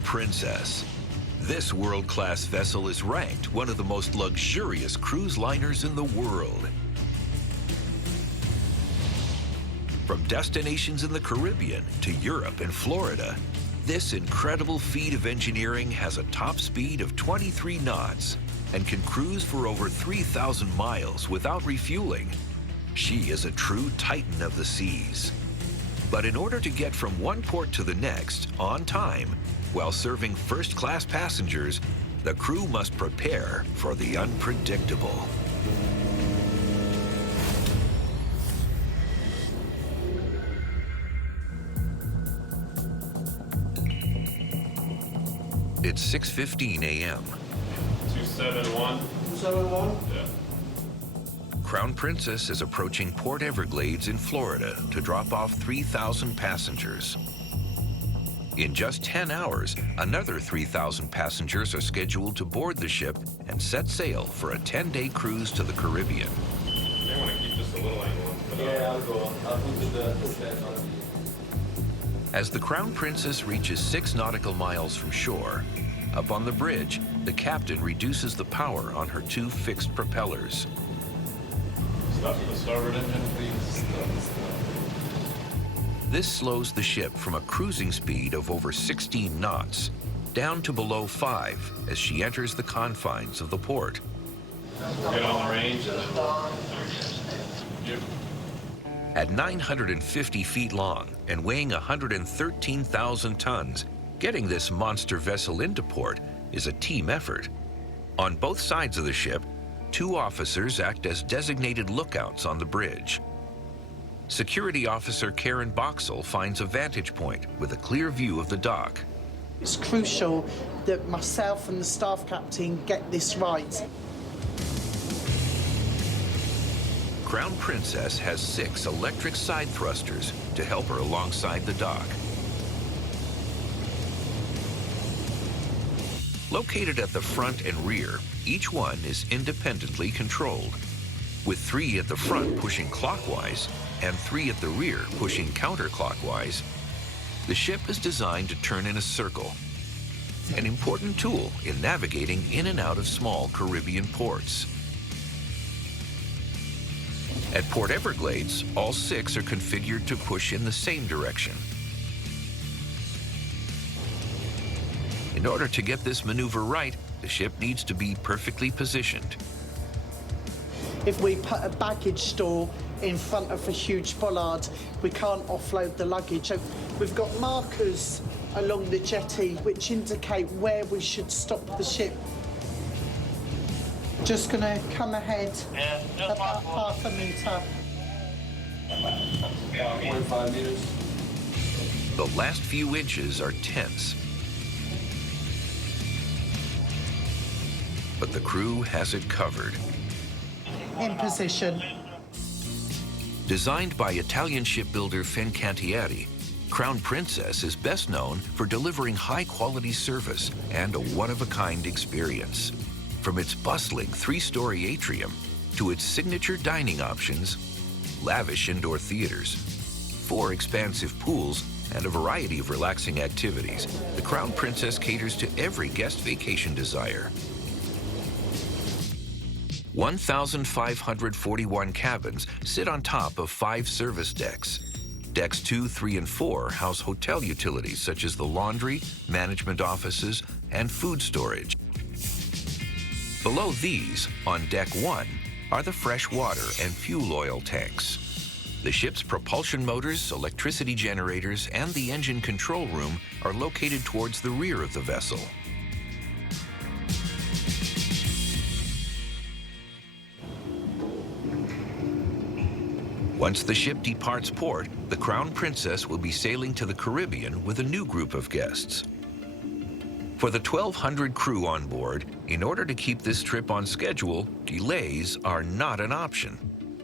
Crown Princess. This world-class vessel is ranked one of the most luxurious cruise liners in the world. From destinations in the Caribbean to Europe and Florida, this incredible feat of engineering has a top speed of 23 knots and can cruise for over 3,000 miles without refueling. She is a true titan of the seas. But in order to get from one port to the next on time, while serving first-class passengers, the crew must prepare for the unpredictable. It's 6:15 a.m. 271. 271? Yeah. Crown Princess is approaching Port Everglades in Florida to drop off 3,000 passengers. In just 10 hours, another 3,000 passengers are scheduled to board the ship and set sail for a 10-day cruise to the Caribbean. You may want to keep just a little angle. Yeah, I'll go. I'll move the As the Crown Princess reaches 6 nautical miles from shore, up on the bridge, the captain reduces the power on her 2 fixed propellers. Stop the starboard engine, please. This slows the ship from a cruising speed of over 16 knots down to below 5 as she enters the confines of the port. Get on the range and then... At 950 feet long and weighing 113,000 tons, getting this monster vessel into port is a team effort. On both sides of the ship, 2 officers act as designated lookouts on the bridge. Security Officer Karen Boxall finds a vantage point with a clear view of the dock. It's crucial that myself and the staff captain get this right. Crown Princess has 6 electric side thrusters to help her alongside the dock. Located at the front and rear, each one is independently controlled, with 3 at the front pushing clockwise and 3 at the rear pushing counterclockwise. The ship is designed to turn in a circle, an important tool in navigating in and out of small Caribbean ports. At Port Everglades, all 6 are configured to push in the same direction. In order to get this maneuver right, the ship needs to be perfectly positioned. If we put a baggage store in front of a huge bollard, we can't offload the luggage. So we've got markers along the jetty which indicate where we should stop the ship. Just gonna come ahead about half a metre. 25 meters. The last few inches are tense. But the crew has it covered. In position. Designed by Italian shipbuilder Fincantieri, Crown Princess is best known for delivering high-quality service and a one-of-a-kind experience. From its bustling 3-story atrium to its signature dining options, lavish indoor theaters, 4 expansive pools, and a variety of relaxing activities, the Crown Princess caters to every guest vacation desire. 1,541 cabins sit on top of 5 service decks. Decks 2, 3, and 4 house hotel utilities such as the laundry, management offices, and food storage. Below these, on Deck 1, are the fresh water and fuel oil tanks. The ship's propulsion motors, electricity generators, and the engine control room are located towards the rear of the vessel. Once the ship departs port, the Crown Princess will be sailing to the Caribbean with a new group of guests. For the 1,200 crew on board, in order to keep this trip on schedule, delays are not an option.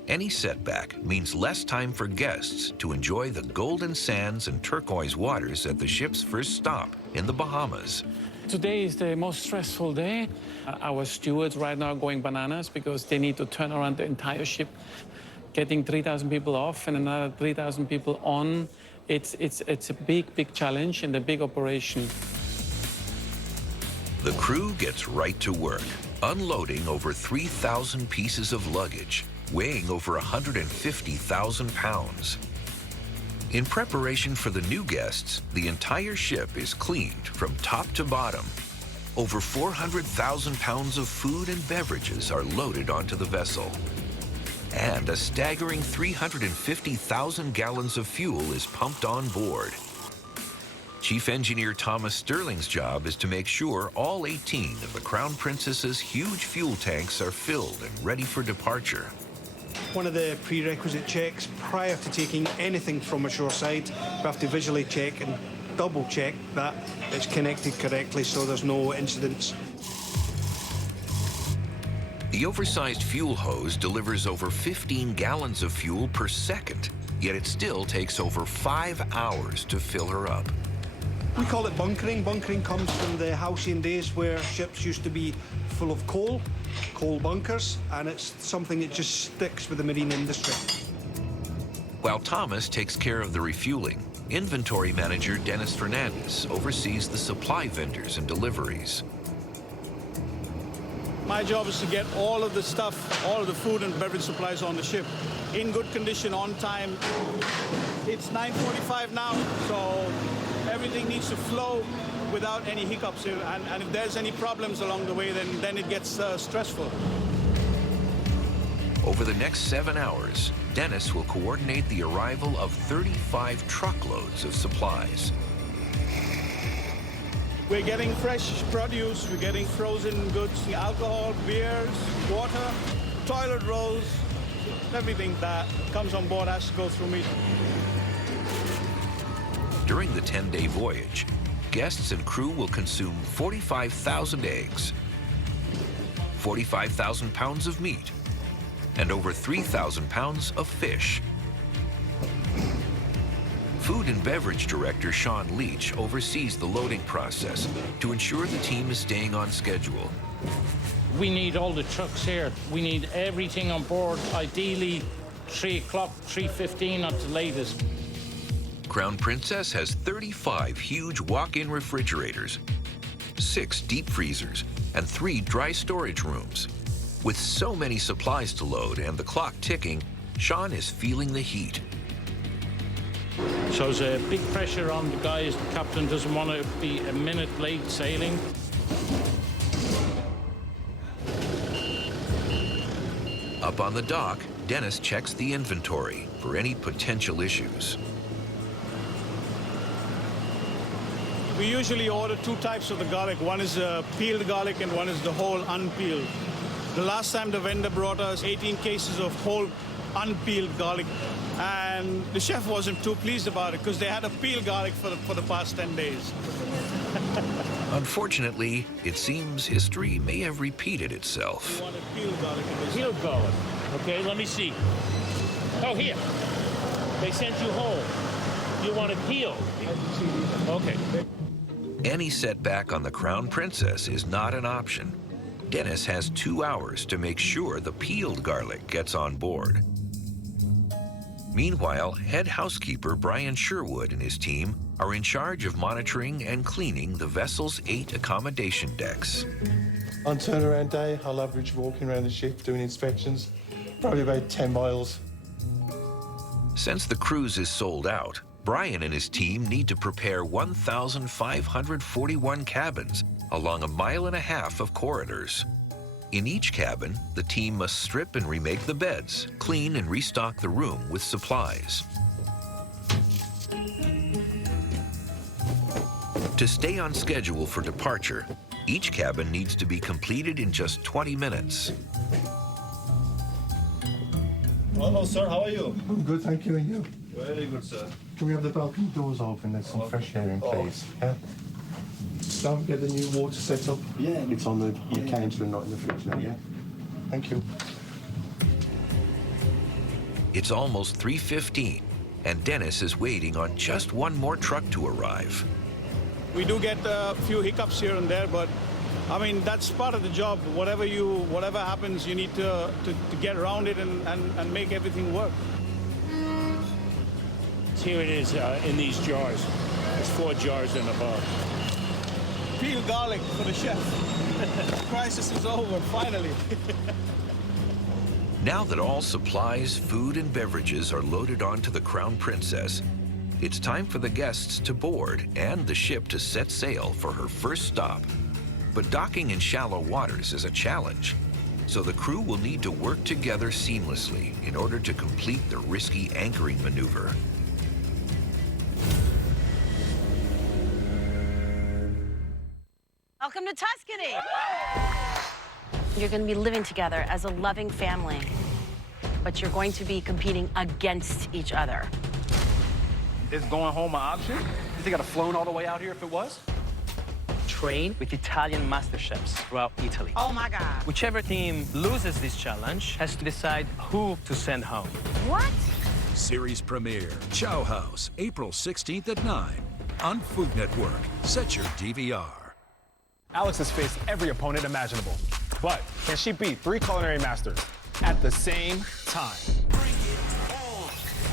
Any setback means less time for guests to enjoy the golden sands and turquoise waters at the ship's first stop in the Bahamas. Today is the most stressful day. Our stewards right now are going bananas because they need to turn around the entire ship. Getting 3,000 people off and another 3,000 people on, it's a big challenge and a big operation. The crew gets right to work, unloading over 3,000 pieces of luggage, weighing over 150,000 pounds. In preparation for the new guests, the entire ship is cleaned from top to bottom. Over 400,000 pounds of food and beverages are loaded onto the vessel. And a staggering 350,000 gallons of fuel is pumped on board. Chief Engineer Thomas Sterling's job is to make sure all 18 of the Crown Princess's huge fuel tanks are filled and ready for departure. One of the prerequisite checks prior to taking anything from a shoreside, we have to visually check and double check that it's connected correctly so there's no incidents. The oversized fuel hose delivers over 15 gallons of fuel per second, yet it still takes over 5 hours to fill her up. We call it bunkering. Bunkering comes from the halcyon days where ships used to be full of coal bunkers, and it's something that just sticks with the marine industry. While Thomas takes care of the refueling, inventory manager Dennis Fernandez oversees the supply vendors and deliveries. My job is to get all of the stuff, all of the food and beverage supplies on the ship in good condition, on time. It's 9:45 now, so everything needs to flow without any hiccups. And if there's any problems along the way, then it gets stressful. Over the next 7 hours, Dennis will coordinate the arrival of 35 truckloads of supplies. We're getting fresh produce, we're getting frozen goods, alcohol, beers, water, toilet rolls, everything that comes on board has to go through me. During the 10-day voyage, guests and crew will consume 45,000 eggs, 45,000 pounds of meat, and over 3,000 pounds of fish. Food and Beverage Director Sean Leach oversees the loading process to ensure the team is staying on schedule. We need all the trucks here. We need everything on board, ideally 3 o'clock, 3:15 at the latest. Crown Princess has 35 huge walk-in refrigerators, 6 deep freezers, and 3 dry storage rooms. With so many supplies to load and the clock ticking, Sean is feeling the heat. So there's a big pressure on the guys. The captain doesn't want to be a minute late sailing. Up on the dock, Dennis checks the inventory for any potential issues. We usually order 2 types of the garlic. One is peeled garlic and one is the whole unpeeled. The last time the vendor brought us 18 cases of whole unpeeled garlic, and the chef wasn't too pleased about it because they had a peeled garlic for the past 10 days. Unfortunately, it seems history may have repeated itself. We wanted peeled garlic. Peeled garlic. Okay, let me see. Oh, here. They sent you home. You want it peeled? Okay. Any setback on the Crown Princess is not an option. Dennis has 2 hours to make sure the peeled garlic gets on board. Meanwhile, head housekeeper Brian Sherwood and his team are in charge of monitoring and cleaning the vessel's 8 accommodation decks. On turnaround day, I'll average walking around the ship doing inspections, probably about 10 miles. Since the cruise is sold out, Brian and his team need to prepare 1,541 cabins along 1.5 miles of corridors. In each cabin, the team must strip and remake the beds, clean and restock the room with supplies. To stay on schedule for departure, each cabin needs to be completed in just 20 minutes. Hello, sir. How are you? I'm good, thank you, and you? Very good, sir. Can we have the balcony doors open? There's some fresh air in, please. Yeah? Don't get the new water set up. Yeah. It's on the counter and not in the fridge now, yeah? Thank you. It's almost 3:15, and Dennis is waiting on just one more truck to arrive. We do get a few hiccups here and there, but I mean, that's part of the job. Whatever happens, you need to get around it and make everything work. Here it is in these jars. There's 4 jars in the bar. peeled garlic for the chef. Crisis is over, finally. Now that all supplies, food, and beverages are loaded onto the Crown Princess, it's time for the guests to board and the ship to set sail for her first stop. But docking in shallow waters is a challenge, so the crew will need to work together seamlessly in order to complete the risky anchoring maneuver. Welcome to Tuscany. You're going to be living together as a loving family, but you're going to be competing against each other. Is going home an option? You think I'd have flown all the way out here if it was? Train with Italian master chefs throughout Italy. Oh my God. Whichever team loses this challenge has to decide who to send home. What? Series premiere, Chow House, April 16th at 9 on Food Network. Set your DVR. Alex has faced every opponent imaginable, but can she beat 3 culinary masters at the same time?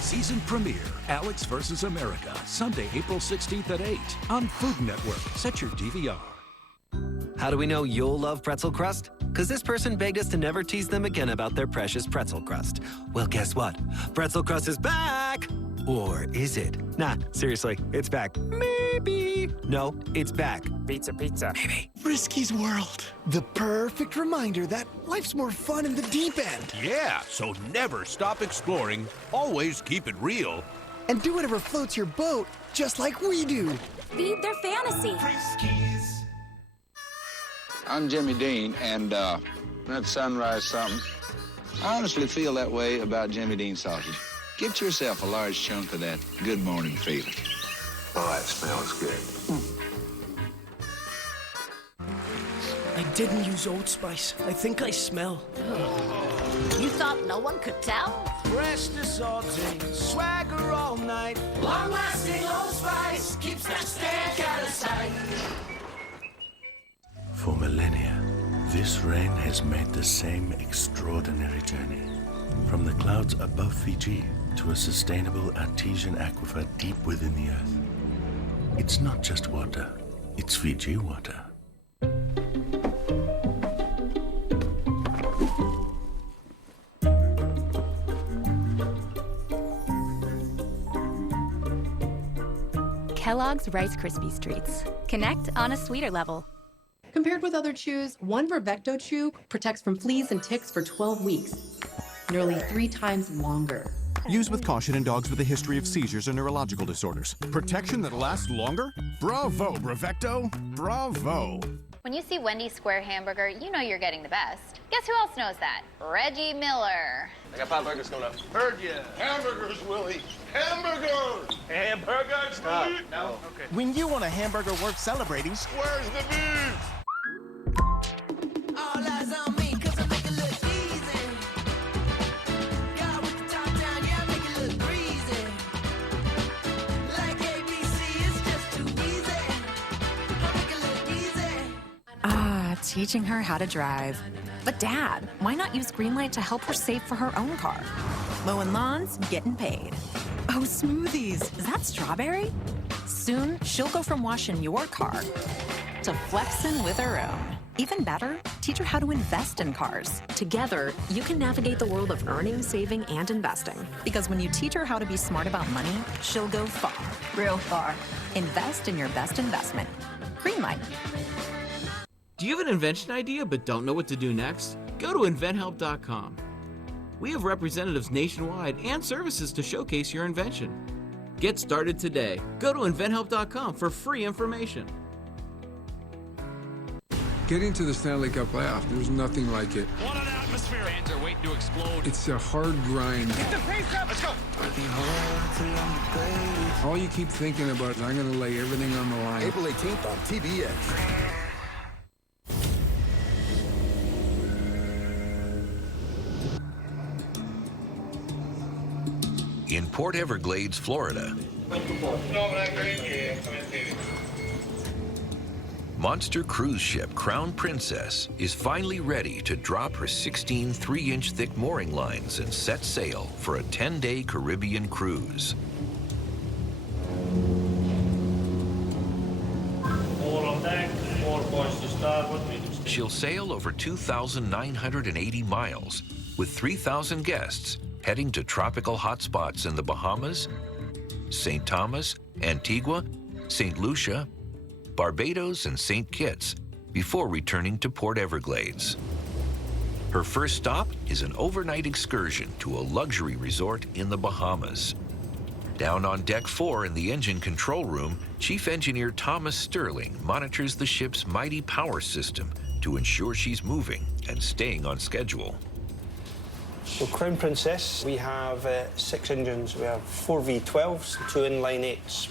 Season premiere, Alex vs. America, Sunday, April 16th at 8 on Food Network. Set your DVR. How do we know you'll love pretzel crust? Because this person begged us to never tease them again about their precious pretzel crust. Well, guess what? Pretzel crust is back! Or is it? Nah, seriously, it's back. Maybe. No, it's back. Pizza. Maybe. Frisky's World. The perfect reminder that life's more fun in the deep end. Yeah, so never stop exploring. Always keep it real. And do whatever floats your boat, just like we do. Feed their fantasy. Friskies. I'm Jimmy Dean, and that sunrise something. I honestly feel that way about Jimmy Dean sausage. Get yourself a large chunk of that good morning feeling. Oh, it smells good. I didn't use Old Spice. I think I smell. You thought no one could tell? Freshness all day, swagger all night. Long-lasting Old Spice keeps that stank out of sight. For millennia, this rain has made the same extraordinary journey. From the clouds above Fiji to a sustainable artesian aquifer deep within the earth. It's not just water, it's Fiji water. Kellogg's Rice Krispies Treats. Connect on a sweeter level. Compared with other chews, one Brevecto chew protects from fleas and ticks for 12 weeks, nearly 3 times longer. Use with caution in dogs with a history of seizures or neurological disorders. Protection that lasts longer? Bravo, Brevecto! Bravo! When you see Wendy's Square Hamburger, you know you're getting the best. Guess who else knows that? Reggie Miller. I got 5 burgers coming up. Heard ya. Hamburgers, Willie. Hamburgers! Hamburgers, Willie? No? Okay. When you want a hamburger worth celebrating, Where's the beef? all eyes on me, 'cause I make it look easy. Yeah, with the top down, yeah, make it look breezy. Like ABC, it's just too easy. I make it look easy. Ah, teaching her how to drive. But Dad, why not use Greenlight to help her save for her own car? Mowing lawns, getting paid. Oh, smoothies. Is that strawberry? Soon, she'll go from washing your car to flexing with her own. Even better, teach her how to invest in cars. Together, you can navigate the world of earning, saving, and investing. Because when you teach her how to be smart about money, she'll go far. Real far. Invest in your best investment. Greenlight. Do you have an invention idea but don't know what to do next? Go to inventhelp.com. We have representatives nationwide and services to showcase your invention. Get started today. Go to inventhelp.com for free information. Getting to the Stanley Cup playoff, there's nothing like it. What an atmosphere! Fans are waiting to explode. It's a hard grind. Get the pace up! Let's go! All you keep thinking about is, I'm going to lay everything on the line. April 18th on TBS. In Port Everglades, Florida, monster cruise ship Crown Princess is finally ready to drop her 16 3-inch thick mooring lines and set sail for a 10-day Caribbean cruise. Hold on deck, She'll sail over 2,980 miles with 3,000 guests heading to tropical hotspots in the Bahamas, St. Thomas, Antigua, St. Lucia, Barbados, and St. Kitts before returning to Port Everglades. Her first stop is an overnight excursion to a luxury resort in the Bahamas. Down on Deck 4 in the engine control room, Chief Engineer Thomas Sterling monitors the ship's mighty power system to ensure she's moving and staying on schedule. So Crown Princess, we have 6 engines. We have 4 V12s, 2 inline 8s.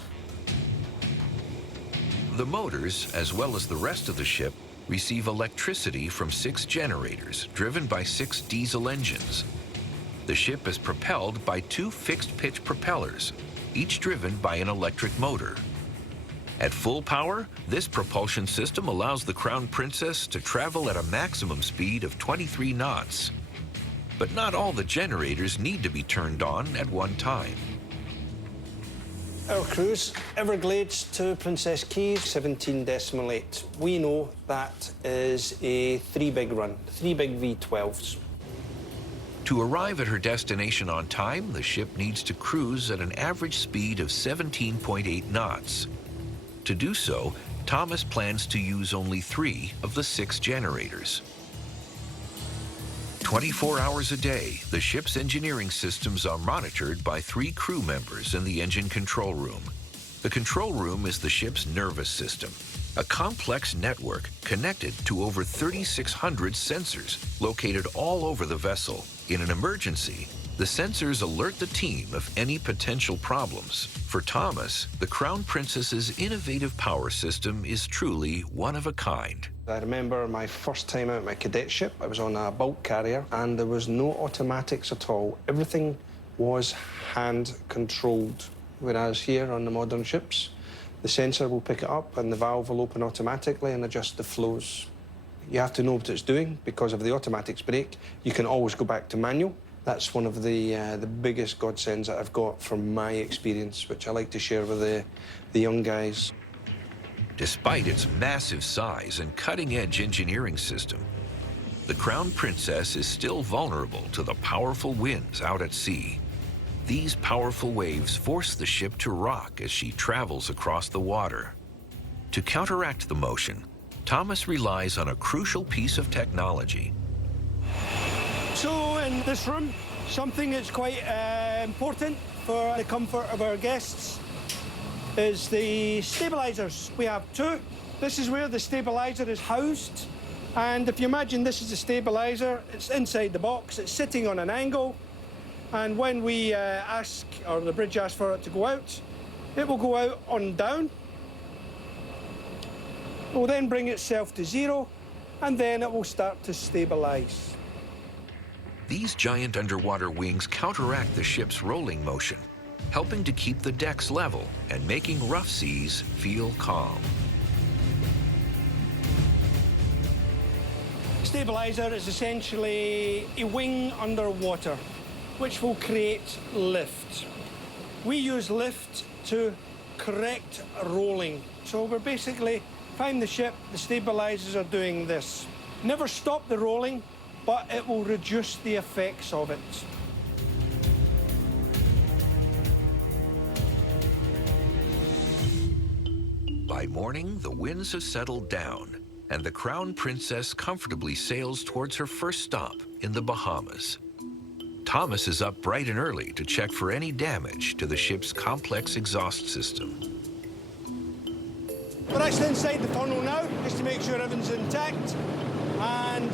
The motors, as well as the rest of the ship, receive electricity from 6 generators driven by 6 diesel engines. The ship is propelled by 2 fixed-pitch propellers, each driven by an electric motor. At full power, this propulsion system allows the Crown Princess to travel at a maximum speed of 23 knots. But not all the generators need to be turned on at one time. Our cruise, Everglades to Princess Keys, 17.8. We know that is a 3 big run, 3 big V12s. To arrive at her destination on time, the ship needs to cruise at an average speed of 17.8 knots. To do so, Thomas plans to use only 3 of the 6 generators. 24 hours a day, the ship's engineering systems are monitored by 3 crew members in the engine control room. The control room is the ship's nervous system, a complex network connected to over 3,600 sensors located all over the vessel. In an emergency, the sensors alert the team of any potential problems. For Thomas, the Crown Princess's innovative power system is truly one of a kind. I remember my first time out my cadetship. I was on a bulk carrier, and there was no automatics at all. Everything was hand-controlled, whereas here on the modern ships, the sensor will pick it up and the valve will open automatically and adjust the flows. You have to know what it's doing because if the automatics break, you can always go back to manual. That's one of the biggest godsends that I've got from my experience, which I like to share with the young guys. Despite its massive size and cutting-edge engineering system, the Crown Princess is still vulnerable to the powerful winds out at sea. These powerful waves force the ship to rock as she travels across the water. To counteract the motion, Thomas relies on a crucial piece of technology. So in this room, something that's quite important for the comfort of our guests is the stabilizers. We have 2. This is where the stabilizer is housed. And if you imagine this is the stabilizer, it's inside the box, it's sitting on an angle. And when we ask, or the bridge asks for it to go out, it will go out on down. It will then bring itself to 0, and then it will start to stabilize. These giant underwater wings counteract the ship's rolling motion, helping to keep the decks level and making rough seas feel calm. Stabilizer is essentially a wing underwater, which will create lift. We use lift to correct rolling. So we're basically, find the ship, the stabilizers are doing this. Never stop the rolling, but it will reduce the effects of it. By morning, the winds have settled down, and the Crown Princess comfortably sails towards her first stop in the Bahamas. Thomas is up bright and early to check for any damage to the ship's complex exhaust system. We're actually inside the tunnel now, just to make sure everything's intact. And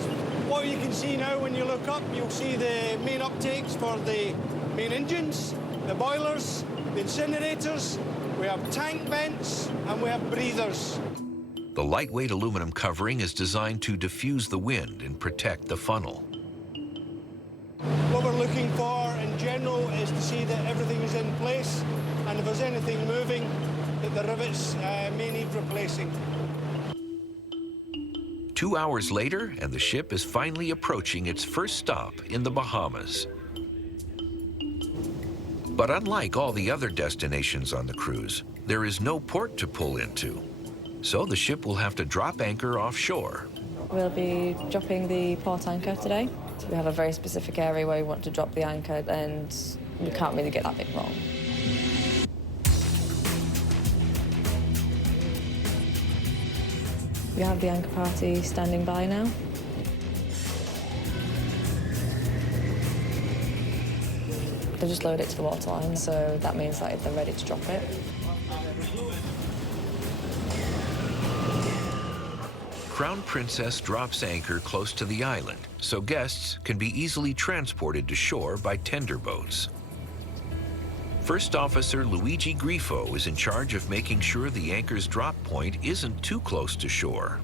what you can see now when you look up, you'll see the main uptakes for the main engines, the boilers, the incinerators. We have tank vents and we have breathers. The lightweight aluminum covering is designed to diffuse the wind and protect the funnel. What we're looking for in general is to see that everything is in place, and if there's anything moving, that the rivets may need replacing. 2 hours later, and the ship is finally approaching its first stop in the Bahamas. But unlike all the other destinations on the cruise, there is no port to pull into. So the ship will have to drop anchor offshore. We'll be dropping the port anchor today. We have a very specific area where we want to drop the anchor, and we can't really get that bit wrong. We have the anchor party standing by now. They just lowered it to the waterline, so that means that they're ready to drop it. Crown Princess drops anchor close to the island, so guests can be easily transported to shore by tender boats. First Officer Luigi Grifo is in charge of making sure the anchor's drop point isn't too close to shore.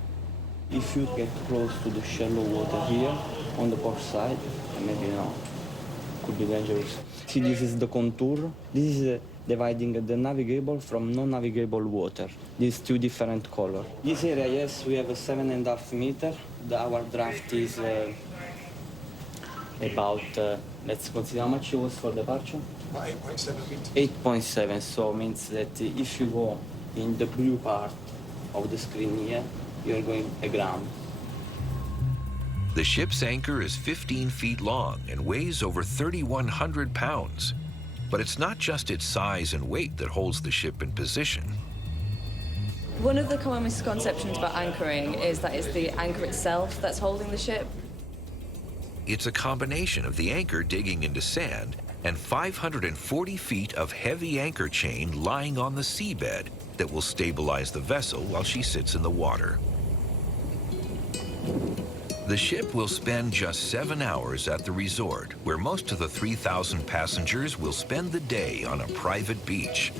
If you get close to the shallow water here, on the port side, maybe now, could be dangerous. See, this is the contour. This is dividing the navigable from non-navigable water. These two different colors. This area, yes, we have a 7.5 meter. Our draft is about, let's consider how much it was for departure? 8.7 feet. 8.7, so means that if you go in the blue part of the screen here, you're going aground. The ship's anchor is 15 feet long and weighs over 3,100 pounds. But it's not just its size and weight that holds the ship in position. One of the common misconceptions about anchoring is that it's the anchor itself that's holding the ship. It's a combination of the anchor digging into sand and 540 feet of heavy anchor chain lying on the seabed that will stabilize the vessel while she sits in the water. The ship will spend just 7 hours at the resort, where most of the 3,000 passengers will spend the day on a private beach.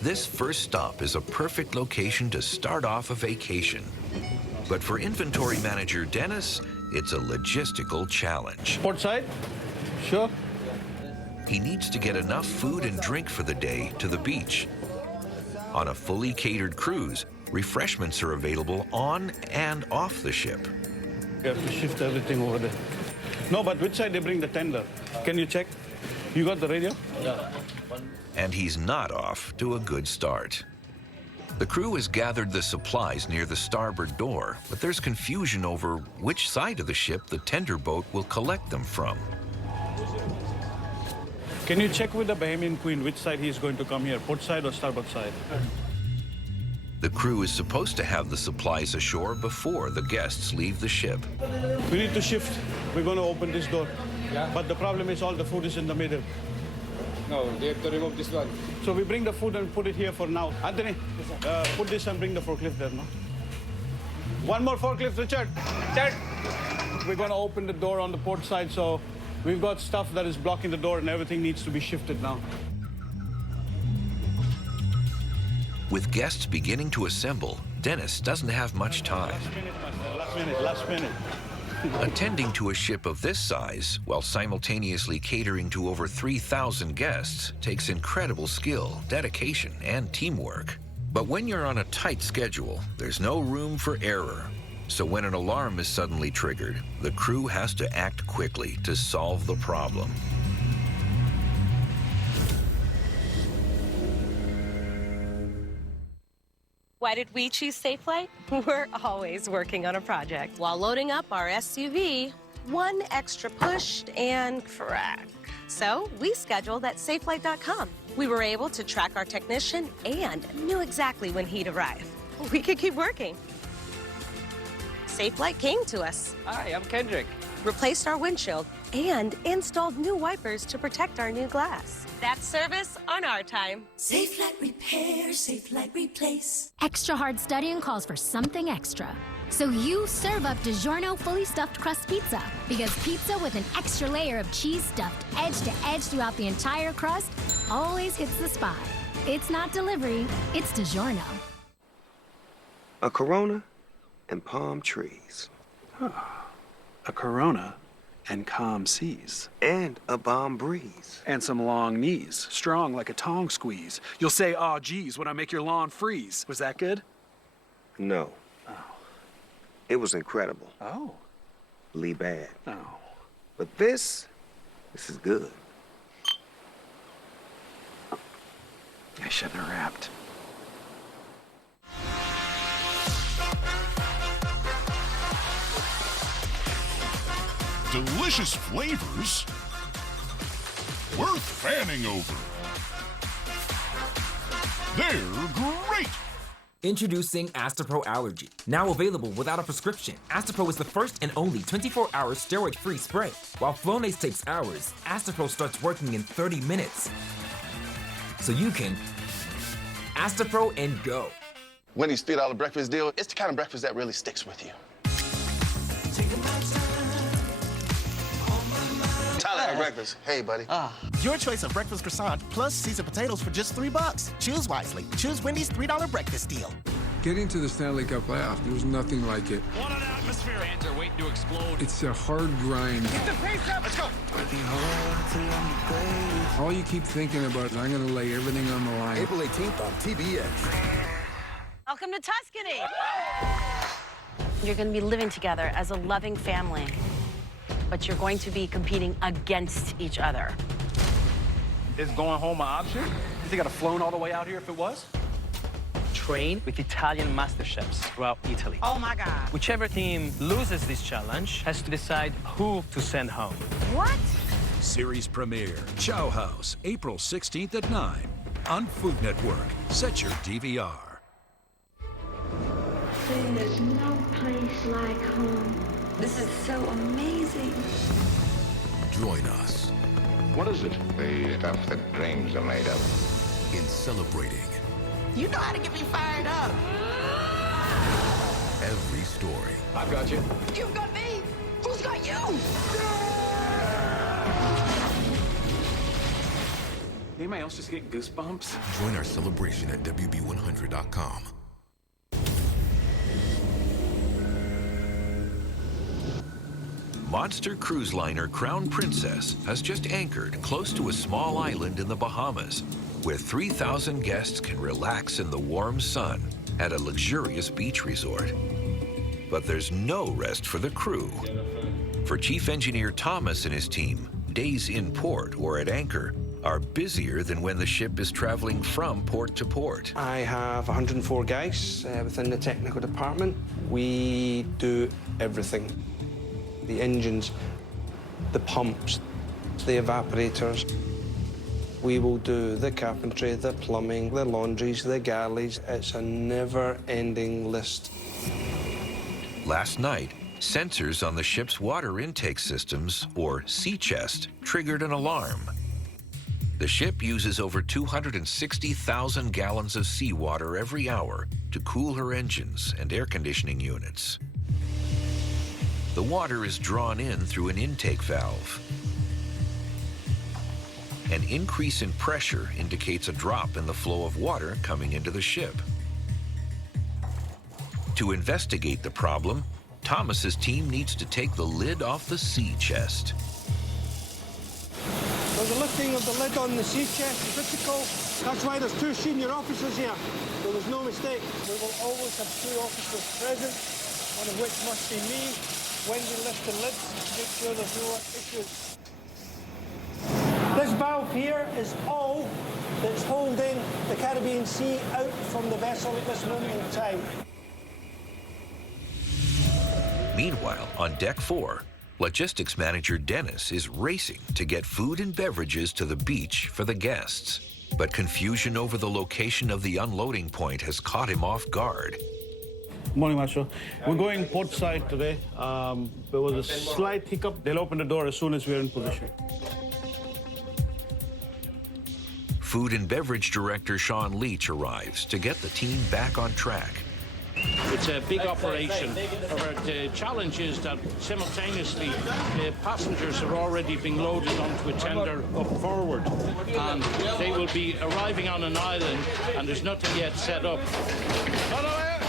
This first stop is a perfect location to start off a vacation. But for inventory manager Dennis, it's a logistical challenge. Port side? Sure. He needs to get enough food and drink for the day to the beach. On a fully catered cruise, refreshments are available on and off the ship. You have to shift everything over there. No, but which side they bring the tender? Can you check? You got the radio? Yeah. And he's not off to a good start. The crew has gathered the supplies near the starboard door, but there's confusion over which side of the ship the tender boat will collect them from. Can you check with the Bahamian Queen which side he's going to come here, port side or starboard side? The crew is supposed to have the supplies ashore before the guests leave the ship. We need to shift. We're going to open this door. Yeah. But the problem is all the food is in the middle. No, they have to remove this one. So we bring the food and put it here for now. Anthony, put this and bring the forklift there, no? One more forklift, Richard. Richard! We're going to open the door on the port side, so we've got stuff that is blocking the door and everything needs to be shifted now. With guests beginning to assemble, Dennis doesn't have much time. Last minute. Attending to a ship of this size, while simultaneously catering to over 3,000 guests, takes incredible skill, dedication, and teamwork. But when you're on a tight schedule, there's no room for error. So when an alarm is suddenly triggered, the crew has to act quickly to solve the problem. Why did we choose Safelight? We're always working on a project. While loading up our SUV, one extra push and crack. So we scheduled at Safelight.com. We were able to track our technician and knew exactly when he'd arrive. We could keep working. Safelight came to us. Hi, I'm Kendrick. Replaced our windshield and installed new wipers to protect our new glass. That's service on our time. Safelight repair, Safelight replace. Extra hard studying calls for something extra. So you serve up DiGiorno fully stuffed crust pizza. Because pizza with an extra layer of cheese stuffed edge to edge throughout the entire crust always hits the spot. It's not delivery, it's DiGiorno. A Corona and palm trees. A Corona and calm seas. And a balm breeze. And some long knees, strong like a tong squeeze. You'll say, "Aw, geez," when I make your lawn freeze. Was that good? No. Oh. It was incredible. Oh. Lee bad. Oh. But this is good. I shouldn't have rapped. delicious flavors worth fanning over. They're great! Introducing Astapro Allergy. Now available without a prescription, Astapro is the first and only 24-hour steroid-free spray. While Flonase takes hours, Astapro starts working in 30 minutes. So you can Astapro and go. Wendy's $3 breakfast deal, it's the kind of breakfast that really sticks with you. Tyler had breakfast. Hey, buddy. Your choice of breakfast croissant plus seasoned potatoes for just $3. Choose wisely. Choose Wendy's $3 breakfast deal. Getting to the Stanley Cup playoff, there's nothing like it. What an atmosphere. Fans are waiting to explode. It's a hard grind. Get the pace up. Let's go. All you keep thinking about is, I'm going to lay everything on the line. April 18th on TBS. Welcome to Tuscany. You're going to be living together as a loving family, but you're going to be competing against each other. Is going home an option? You think I'd have flown all the way out here if it was? Train with Italian master chefs throughout Italy. Oh my God. Whichever team loses this challenge has to decide who to send home. What? Series premiere, Chow House, April 16th at 9 on Food Network. Set your DVR. There's no place like home. This is so amazing. Join us. What is it? The stuff that dreams are made of. In celebrating You know how to get me fired up. every story. I've got you. You've got me. Who's got you? Anybody else just get goosebumps? Join our celebration at WB100.com. Monster cruise liner Crown Princess has just anchored close to a small island in the Bahamas, where 3,000 guests can relax in the warm sun at a luxurious beach resort. But there's no rest for the crew. For Chief Engineer Thomas and his team, days in port or at anchor are busier than when the ship is traveling from port to port. I have 104 guys within the technical department. We do everything. The engines, the pumps, the evaporators. We will do the carpentry, the plumbing, the laundries, the galleys. It's a never-ending list. Last night, sensors on the ship's water intake systems, or sea chest, triggered an alarm. The ship uses over 260,000 gallons of seawater every hour to cool her engines and air conditioning units. The water is drawn in through an intake valve. An increase in pressure indicates a drop in the flow of water coming into the ship. To investigate the problem, Thomas's team needs to take the lid off the sea chest. So the lifting of the lid on the sea chest is critical. That's why there's two senior officers here. There was no mistake. We will always have two officers present, one of which must be me. When we lift the lid, make sure there's no issues. This valve here is all that's holding the Caribbean Sea out from the vessel at this moment in time. Meanwhile, on Deck 4, Logistics Manager Dennis is racing to get food and beverages to the beach for the guests. But confusion over the location of the unloading point has caught him off guard. Morning, Master. We're going port side today. There was a slight hiccup. They'll open the door as soon as we're in position. Food and Beverage Director Sean Leach arrives to get the team back on track. It's a big operation. The challenge is that simultaneously passengers are already being loaded onto a tender up forward, and they will be arriving on an island, and there's nothing yet set up. No, wait.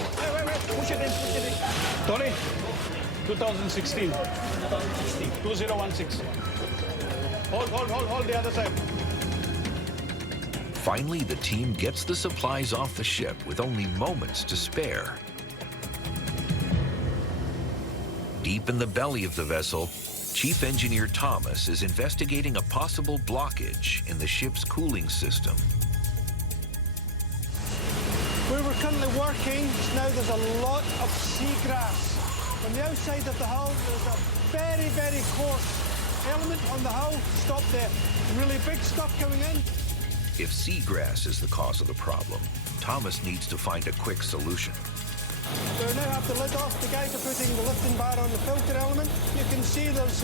Push it in. Tony, 2016. 2016. Hold the other side. Finally, the team gets the supplies off the ship with only moments to spare. Deep in the belly of the vessel, Chief Engineer Thomas is investigating a possible blockage in the ship's cooling system. Where we're currently working, now there's a lot of seagrass On the outside of the hull, there's a very, very coarse element on the hull to stop the really big stuff coming in. If seagrass is the cause of the problem, Thomas needs to find a quick solution. So we now have the lid off. The guys are putting the lifting bar on the filter element. You can see there's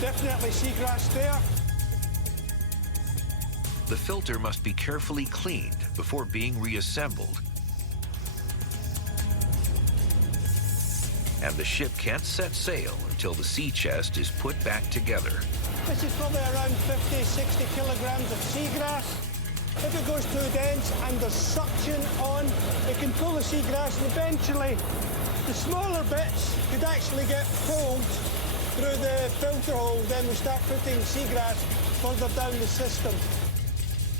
definitely seagrass there. The filter must be carefully cleaned before being reassembled. And the ship can't set sail until the sea chest is put back together. This is probably around 50, 60 kilograms of seagrass. If it goes too dense and there's suction on, it can pull the seagrass, and eventually the smaller bits could actually get pulled through the filter hole. Then we start putting seagrass further down the system.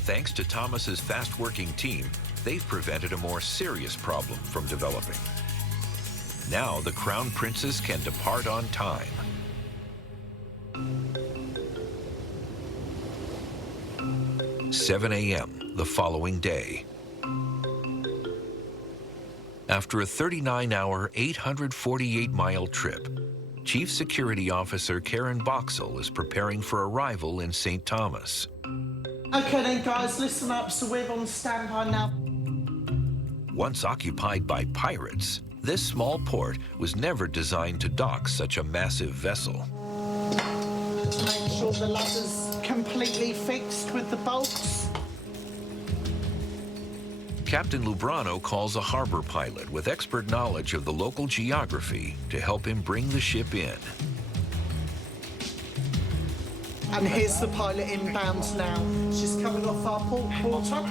Thanks to Thomas's fast-working team, they've prevented a more serious problem from developing. Now the Crown Princess can depart on time. – 7 a.m. the following day. After a 39-hour, 848-mile trip, Chief Security Officer Karen Boxall is preparing for arrival in St. Thomas. Okay then, guys, listen up. So we're on standby now. Once occupied by pirates, this small port was never designed to dock such a massive vessel. Make sure the ladder's completely fixed with the bolts. Captain Lubrano calls a harbor pilot with expert knowledge of the local geography to help him bring the ship in. And here's the pilot inbound now. She's coming off our port quarter.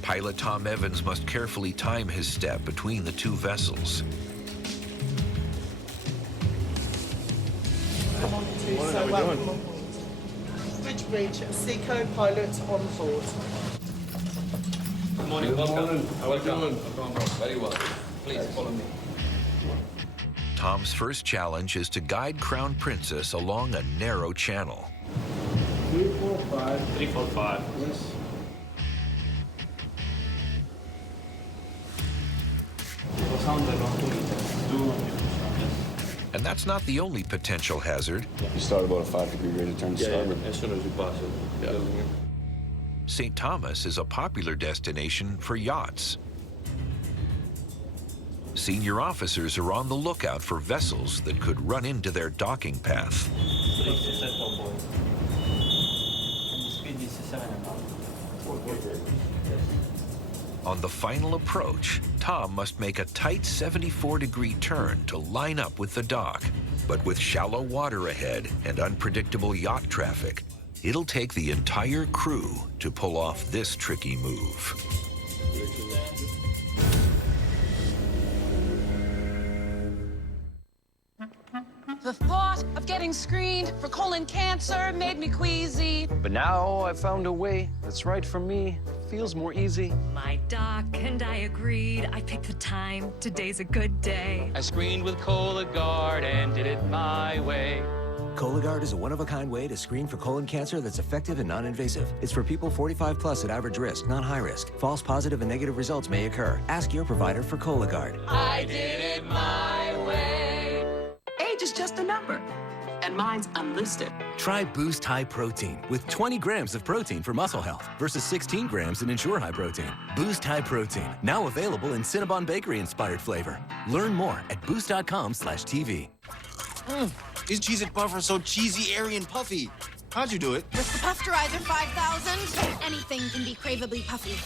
Pilot Tom Evans must carefully time his step between the two vessels. What are we doing? Bridge, Seco pilot on board. Good morning, welcome. How are you doing? Very well. Please follow me. Tom's first challenge is to guide Crown Princess along a narrow channel. 345. 345. Yes. And that's not the only potential hazard. You start about a 5-degree rate of turn to starboard. As soon as you pass it. Yeah. St. Thomas is a popular destination for yachts. Senior officers are on the lookout for vessels that could run into their docking path. On the final approach, Tom must make a tight 74-degree turn to line up with the dock. But with shallow water ahead and unpredictable yacht traffic, it'll take the entire crew to pull off this tricky move. The thought of getting screened for colon cancer made me queasy. But now I've found a way that's right for me. Feels more easy. My doc and I agreed. I picked the time. Today's a good day. I screened with Cologuard and did it my way. Cologuard is a one-of-a-kind way to screen for colon cancer that's effective and non-invasive. It's for people 45 plus at average risk, not high risk. False positive and negative results may occur. Ask your provider for Cologuard. I did it my way. Age is just a number, and mine's unlisted. Try Boost High Protein with 20 grams of protein for muscle health versus 16 grams in Ensure High Protein. Boost High Protein, now available in Cinnabon Bakery-inspired flavor. Learn more at boost.com/TV. These Cheez-It Puffs are so cheesy, airy, and puffy. How'd you do it? With the Puffterizer 5000, anything can be craveably puffy.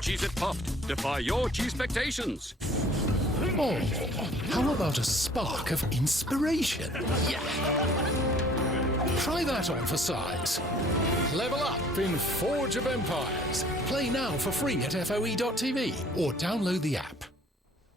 Cheez-It Puffed. Defy your cheese expectations. Oh, how about a spark of inspiration? Yeah. Try that on for size. Level up in Forge of Empires. Play now for free at FOE.tv or download the app.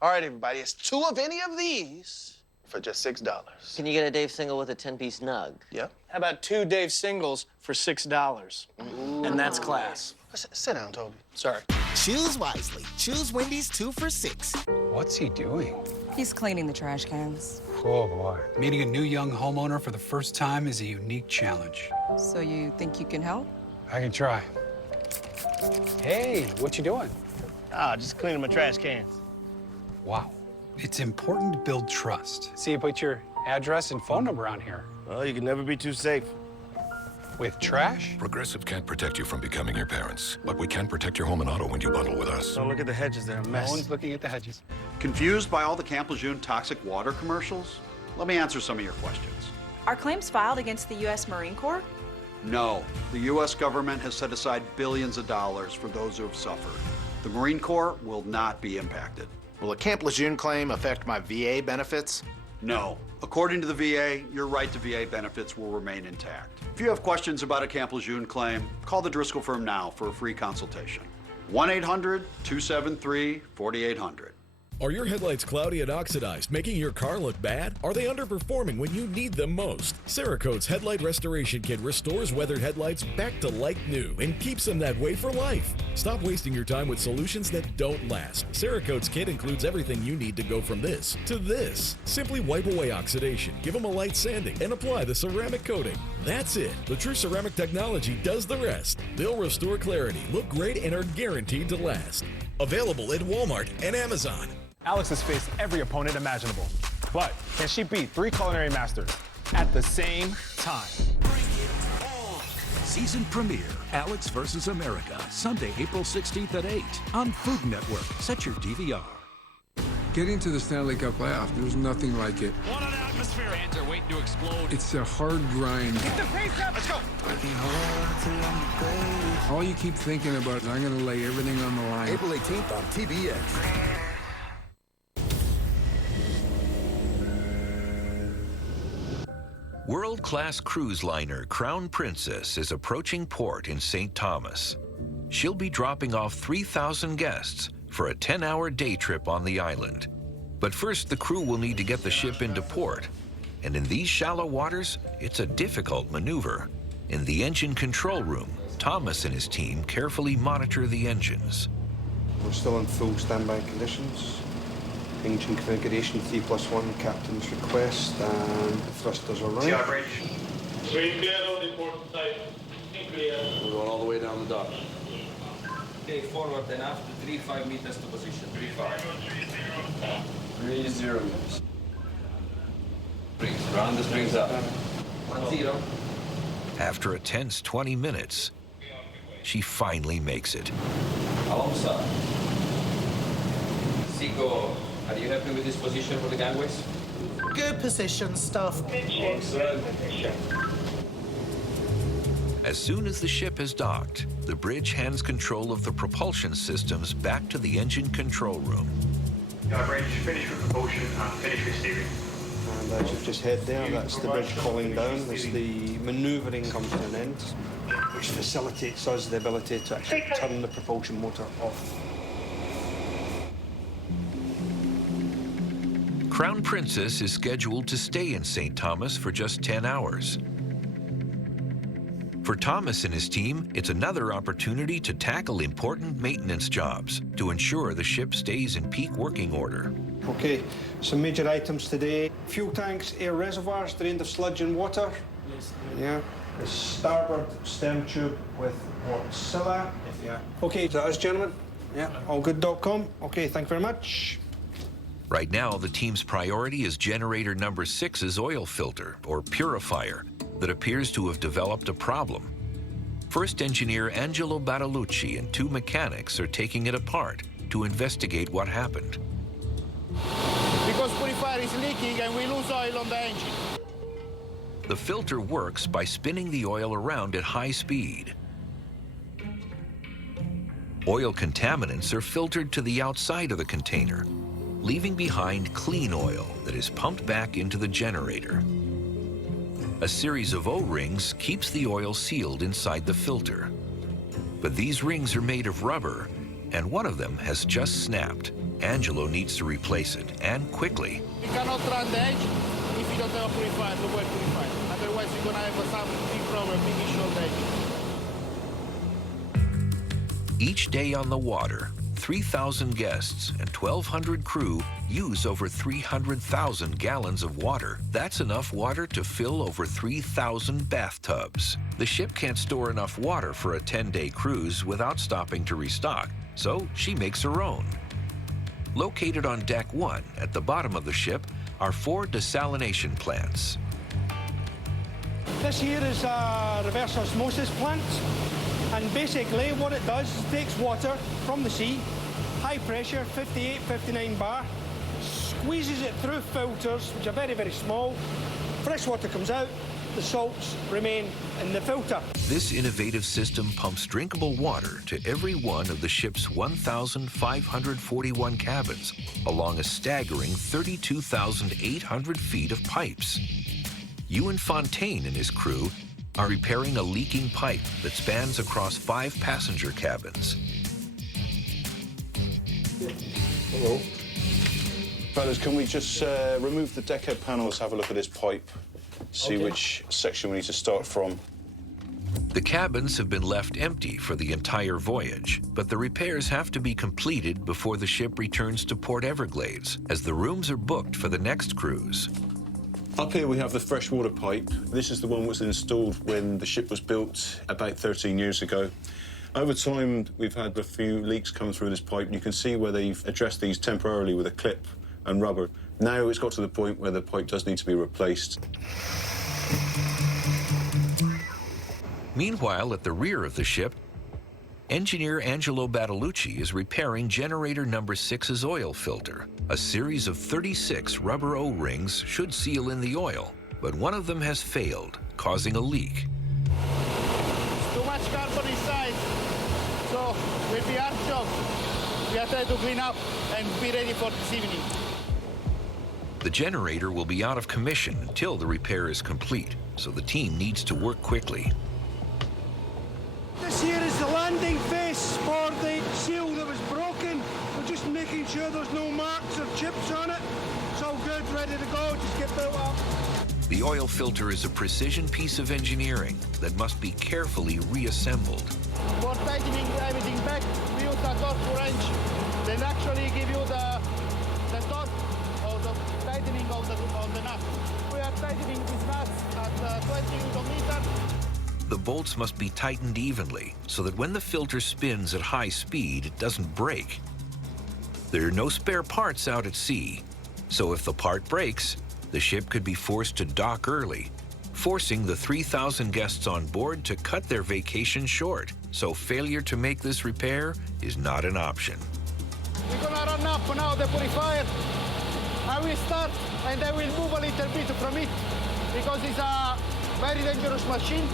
All right, everybody, it's 2 of any of these for just $6. Can you get a Dave single with a 10-piece nug? Yeah. How about 2 Dave singles for $6? And that's class. Sit down, Toby. Sorry. Choose wisely. Choose Wendy's 2 for $6. What's he doing? He's cleaning the trash cans. Oh, boy. Meeting a new young homeowner for the first time is a unique challenge. So you think you can help? I can try. Hey, what you doing? Ah, just cleaning my trash cans. Wow. It's important to build trust. See, you put your address and phone number on here. Well, you can never be too safe. With trash? Progressive can't protect you from becoming your parents, but we can protect your home and auto when you bundle with us. Don't look at the hedges, they're a mess. No one's looking at the hedges. Confused by all the Camp Lejeune toxic water commercials? Let me answer some of your questions. Are claims filed against the U.S. Marine Corps? No. The U.S. government has set aside billions of dollars for those who have suffered. The Marine Corps will not be impacted. Will a Camp Lejeune claim affect my VA benefits? No. According to the VA, your right to VA benefits will remain intact. If you have questions about a Camp Lejeune claim, call the Driscoll firm now for a free consultation. 1-800-273-4800. Are your headlights cloudy and oxidized, making your car look bad? Are they underperforming when you need them most? Cerakote's Headlight Restoration Kit restores weathered headlights back to like new and keeps them that way for life. Stop wasting your time with solutions that don't last. Cerakote's kit includes everything you need to go from this to this. Simply wipe away oxidation, give them a light sanding, and apply the ceramic coating. That's it. The True Ceramic technology does the rest. They'll restore clarity, look great, and are guaranteed to last. Available at Walmart and Amazon. Alex has faced every opponent imaginable. But can she beat 3 culinary masters at the same time? Season premiere, Alex vs. America, Sunday, April 16th at 8 on Food Network. Set your DVR. Getting to the Stanley Cup playoff, there's nothing like it. What an atmosphere. Fans are waiting to explode. It's a hard grind. Get the pace up. Let's go. All you keep thinking about is I'm going to lay everything on the line. April 18th on TBS. World-class cruise liner Crown Princess is approaching port in St. Thomas. She'll be dropping off 3,000 guests for a 10-hour day trip on the island. But first, the crew will need to get the ship into port. And in these shallow waters, it's a difficult maneuver. In the engine control room, Thomas and his team carefully monitor the engines. We're still in full standby conditions. Engine configuration 3+1, captain's request, and the thrusters are running. We're clear on the port side. Clear. We're going all the way down the dock. Okay, forward and after 3-5 meters to position. 3-5. 3-0 meters. Springs, round the springs up. 1-0. After a tense 20 minutes, she finally makes it. Alonso. Seco. Are you happy with this position for the gangways? Good position, stuff. As soon as the ship is docked, the bridge hands control of the propulsion systems back to the engine control room. Bridge, finish with propulsion and finish with steering. And as you've just heard there, that's the bridge calling down as the manoeuvring comes to an end, which facilitates us the ability to actually turn the propulsion motor off. Crown Princess is scheduled to stay in St. Thomas for just 10 hours. For Thomas and his team, it's another opportunity to tackle important maintenance jobs to ensure the ship stays in peak working order. Okay, some major items today. Fuel tanks, air reservoirs drained of sludge and water. Yes. Yeah. The starboard stem tube with Scylla. Yeah. Okay, is that us, gentlemen? Yeah. Allgood.com. Okay, thank you very much. Right now, the team's priority is generator number 6's oil filter, or purifier, that appears to have developed a problem. First engineer Angelo Bartolucci and 2 mechanics are taking it apart to investigate what happened. Because purifier is leaking and we lose oil on the engine. The filter works by spinning the oil around at high speed. Oil contaminants are filtered to the outside of the container, leaving behind clean oil that is pumped back into the generator. A series of O-rings keeps the oil sealed inside the filter. But these rings are made of rubber, and one of them has just snapped. Angelo needs to replace it, and quickly. You cannot run the engine if you don't have a purifier, the well purifier. Otherwise, you're going to have some big problem, big issue on the engine. Each day on the water, 3,000 guests and 1,200 crew use over 300,000 gallons of water. That's enough water to fill over 3,000 bathtubs. The ship can't store enough water for a 10-day cruise without stopping to restock, so she makes her own. Located on Deck 1 at the bottom of the ship are 4 desalination plants. This here is a reverse osmosis plant, and basically what it does is it takes water from the sea, high pressure, 58, 59 bar, squeezes it through filters, which are very, very small. Fresh water comes out, the salts remain in the filter. This innovative system pumps drinkable water to every one of the ship's 1,541 cabins along a staggering 32,800 feet of pipes. Ewan Fontaine and his crew are repairing a leaking pipe that spans across 5 passenger cabins. Hello. Fellas, can we just remove the deck head panels, have a look at this pipe, see which section we need to start from. The cabins have been left empty for the entire voyage, but the repairs have to be completed before the ship returns to Port Everglades, as the rooms are booked for the next cruise. Up here we have the freshwater pipe. This is the one that was installed when the ship was built about 13 years ago. Over time, we've had a few leaks come through this pipe, and you can see where they've addressed these temporarily with a clip and rubber. Now it's got to the point where the pipe does need to be replaced. Meanwhile, at the rear of the ship, engineer Angelo Battalucci is repairing generator number 6's oil filter. A series of 36 rubber O-rings should seal in the oil, but one of them has failed, causing a leak. Too much carbon inside, so will be our job. We are trying to clean up and be ready for this evening. The generator will be out of commission until the repair is complete, so the team needs to work quickly. This here is the landing face for the seal that was broken. We're just making sure there's no marks or chips on it. It's all good, ready to go, just get built up. The oil filter is a precision piece of engineering that must be carefully reassembled. For tightening everything back, we use a torque wrench. Then actually give you the torque or the tightening of the nut. We are tightening these nuts at 20 Newton-meters. The bolts must be tightened evenly so that when the filter spins at high speed, it doesn't break. There are no spare parts out at sea, so if the part breaks, the ship could be forced to dock early, forcing the 3,000 guests on board to cut their vacation short. So failure to make this repair is not an option. We're gonna run up now the purifier. I will start and I will move a little bit from it because it's a very dangerous machine.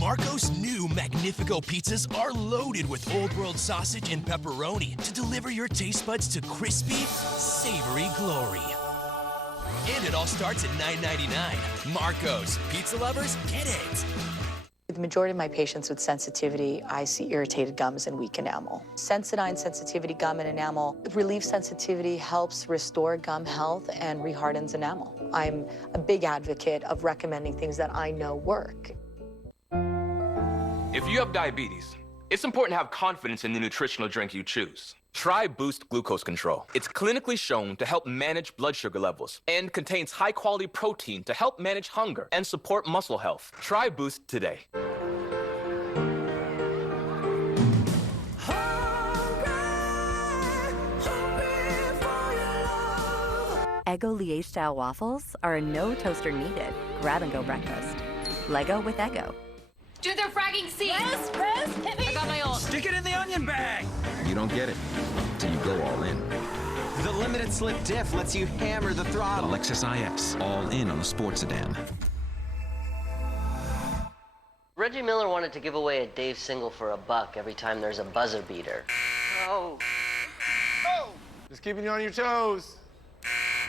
Marco's new Magnifico pizzas are loaded with Old World sausage and pepperoni to deliver your taste buds to crispy, savory glory. And it all starts at $9.99. Marco's. Pizza lovers, get it. The majority of my patients with sensitivity, I see irritated gums and weak enamel. Sensodyne sensitivity gum and enamel relieves sensitivity, helps restore gum health, and rehardens enamel. I'm a big advocate of recommending things that I know work. If you have diabetes, it's important to have confidence in the nutritional drink you choose. Try Boost Glucose Control. It's clinically shown to help manage blood sugar levels and contains high-quality protein to help manage hunger and support muscle health. Try Boost today. Eggo Liège-style waffles are a no-toaster needed grab-and-go breakfast. Lego with Eggo. Do their fragging scene. Rose, hit me. I got my ult. Stick it in the onion bag. You don't get it till you go all in. The limited slip diff lets you hammer the throttle. The Lexus IX, all in on the sports sedan. Reggie Miller wanted to give away a Dave single for $1 every time there's a buzzer beater. Oh. Just keeping you on your toes.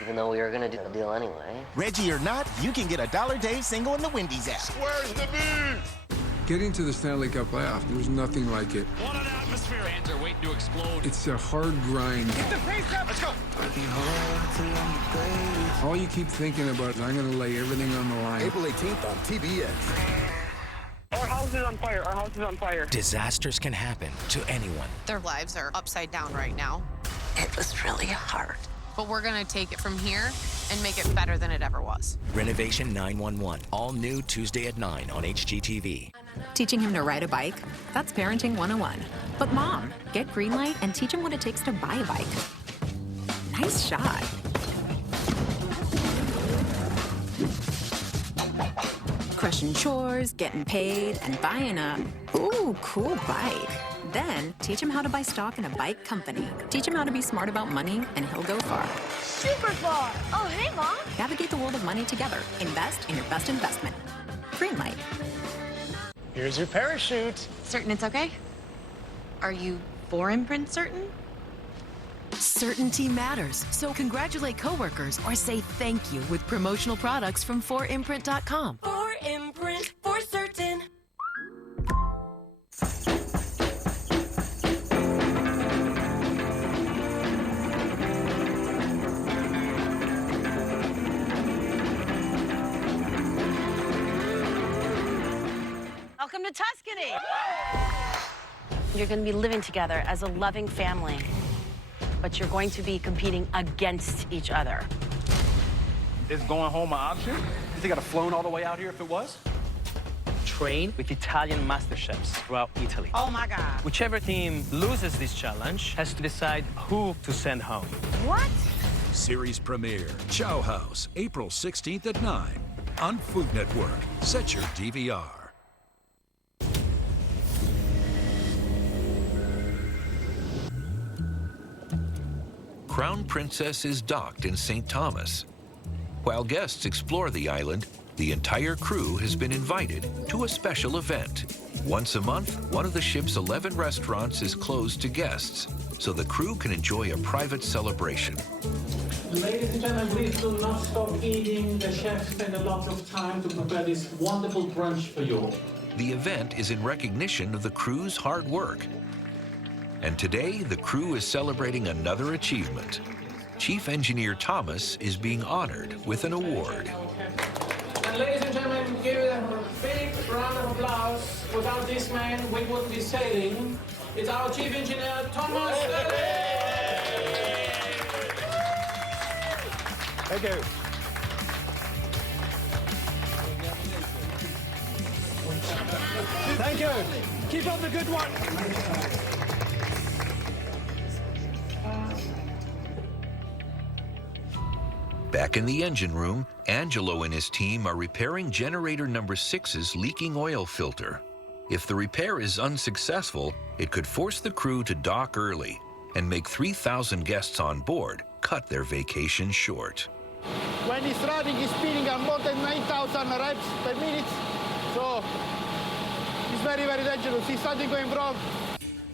Even though we were gonna do a deal anyway. Reggie or not, you can get a $1 Dave single in the Wendy's app. Where's the beef? Getting to the Stanley Cup playoff, there's nothing like it. What an atmosphere. Fans are waiting to explode. It's a hard grind. Get the pace up. Let's go. All you keep thinking about is, I'm going to lay everything on the line. April 18th on TBS. Or how house is on fire. Our house is on fire. Disasters can happen to anyone. Their lives are upside down right now. It was really hard. But we're gonna take it from here and make it better than it ever was. Renovation 911, all new Tuesday at 9 on HGTV. Teaching him to ride a bike? That's parenting 101. But Mom, get Greenlight and teach him what it takes to buy a bike. Nice shot. Crushing chores, getting paid, and buying a, ooh, cool bike. Then, teach him how to buy stock in a bike company. Teach him how to be smart about money, and he'll go far. Super far. Oh, hey, Mom. Navigate the world of money together. Invest in your best investment. Greenlight. Here's your parachute. Certain it's okay? Are you 4imprint certain? Certainty matters, so congratulate coworkers or say thank you with promotional products from 4imprint.com. 4imprint, for certain. Welcome to Tuscany. You're going to be living together as a loving family, but you're going to be competing against each other. Is going home an option? You think I'd have flown all the way out here if it was? Train with Italian master chefs throughout Italy. Oh my God. Whichever team loses this challenge has to decide who to send home. What? Series premiere, Chow House, April 16th at 9 on Food Network. Set your DVR. Crown Princess is docked in St. Thomas. While guests explore the island, the entire crew has been invited to a special event. Once a month, one of the ship's 11 restaurants is closed to guests, so the crew can enjoy a private celebration. Ladies and gentlemen, please do not stop eating. The chef spent a lot of time to prepare this wonderful brunch for you. The event is in recognition of the crew's hard work. And today, the crew is celebrating another achievement. Chief Engineer Thomas is being honored with an award. And ladies and gentlemen, give them a big round of applause. Without this man, we wouldn't be sailing. It's our Chief Engineer, Thomas. Thank you. Thank you. Keep up the good work. Back in the engine room, Angelo and his team are repairing generator number 6's leaking oil filter. If the repair is unsuccessful, it could force the crew to dock early and make 3,000 guests on board cut their vacation short. When it's running, it's spinning at more than 9,000 reps per minute. So it's very, very dangerous. If something going wrong.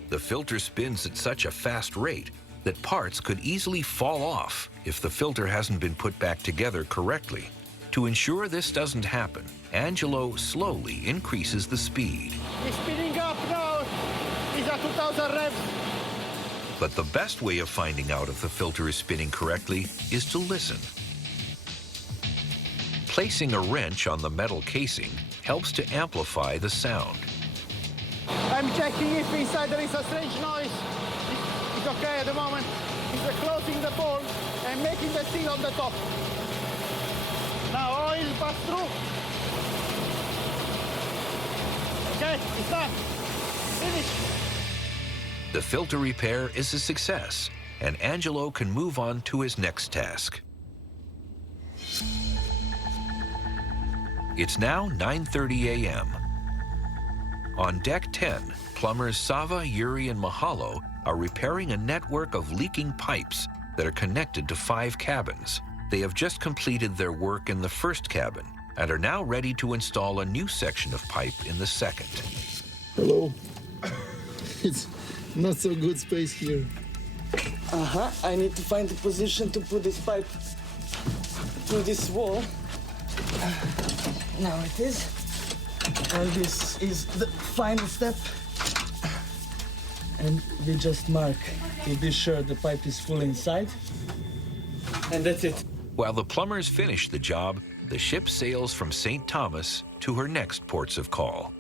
The filter spins at such a fast rate that parts could easily fall off if the filter hasn't been put back together correctly. To ensure this doesn't happen, Angelo slowly increases the speed. It's spinning up now. It's at 2,000 reps. But the best way of finding out if the filter is spinning correctly is to listen. Placing a wrench on the metal casing helps to amplify the sound. I'm checking if inside there is a strange noise. It's okay at the moment. It's closing the bolt and making the seal on the top. Now oil pass through. Okay, it's done. Finish. The filter repair is a success, and Angelo can move on to his next task. It's now 9:30 a.m. On deck 10, plumbers Sava, Yuri, and Mahalo are repairing a network of leaking pipes that are connected to 5 cabins. They have just completed their work in the first cabin and are now ready to install a new section of pipe in the second. Hello. It's not so good space here. I need to find the position to put this pipe through this wall. Now it is. And this is the final step. And we just mark to be sure the pipe is full inside. And that's it. While the plumbers finish the job, the ship sails from St. Thomas to her next ports of call.